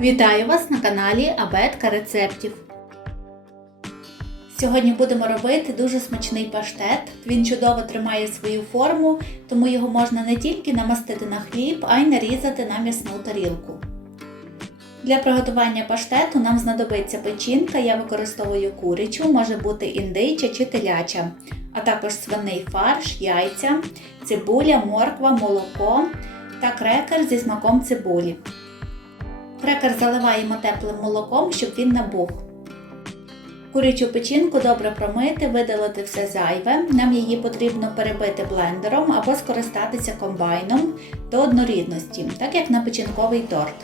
Вітаю вас на каналі Абетка рецептів. Сьогодні будемо робити дуже смачний паштет. Він чудово тримає свою форму, тому його можна не тільки намастити на хліб, а й нарізати на м'ясну тарілку. Для приготування паштету нам знадобиться печінка, я використовую курячу, може бути індича чи теляча, а також свиний фарш, яйця, цибуля, морква, молоко та крекер зі смаком цибулі. Крекер заливаємо теплим молоком, щоб він набух. Курячу печінку добре промити, видалити все зайве. Нам її потрібно перебити блендером або скористатися комбайном до однорідності, так як на печінковий торт.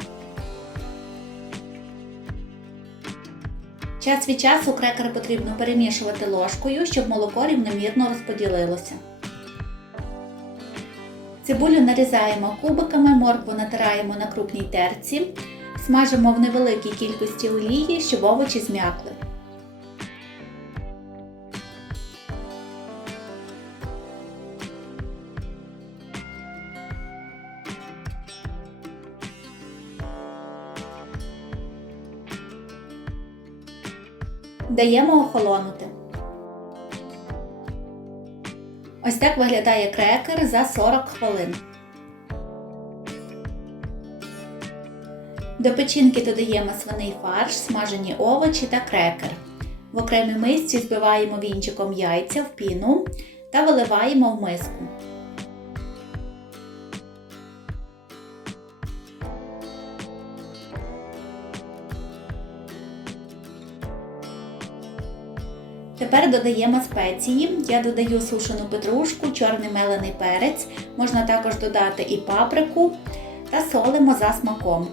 Час від часу крекер потрібно перемішувати ложкою, щоб молоко рівномірно розподілилося. Цибулю нарізаємо кубиками, моркву натираємо на крупній терці, смажимо в невеликій кількості олії, щоб овочі зм'якли. Даємо охолонути. Ось так виглядає крекер за 40 хвилин. До печінки додаємо свиний фарш, смажені овочі та крекер. В окремій мисці збиваємо вінчиком яйця в піну та виливаємо в миску. Тепер додаємо спеції. Я додаю сушену петрушку, чорний мелений перець, можна також додати і паприку та солимо за смаком.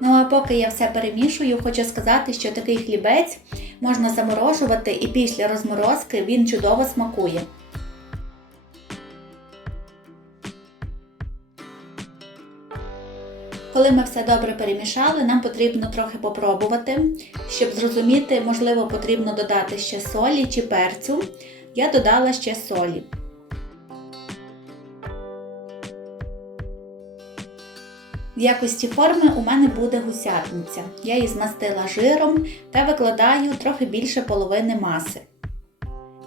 Ну а поки я все перемішую, хочу сказати, що такий хлібець можна заморожувати і після розморозки він чудово смакує. Коли ми все добре перемішали, нам потрібно трохи попробувати, щоб зрозуміти, можливо, потрібно додати ще солі чи перцю. Я додала ще солі. В якості форми у мене буде гусятниця. Я її змастила жиром та викладаю трохи більше половини маси.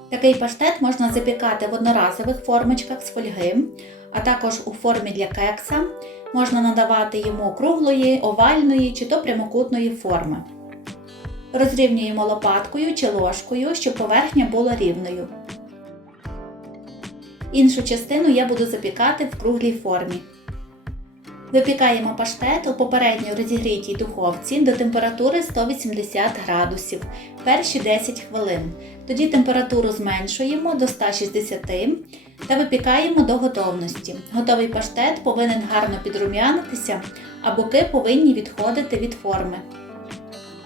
Такий паштет можна запікати в одноразових формочках з фольги, а також у формі для кекса. Можна надавати йому круглої, овальної чи то прямокутної форми. Розрівнюємо лопаткою чи ложкою, щоб поверхня була рівною. Іншу частину я буду запікати в круглій формі. Випікаємо паштет у попередньо розігрітій духовці до температури 180 градусів перші 10 хвилин. Тоді температуру зменшуємо до 160 та випікаємо до готовності. Готовий паштет повинен гарно підрум'янитися, а боки повинні відходити від форми.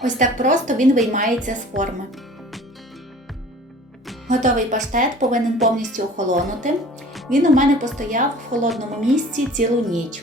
Ось так просто він виймається з форми. Готовий паштет повинен повністю охолонути. Він у мене постояв в холодному місці цілу ніч.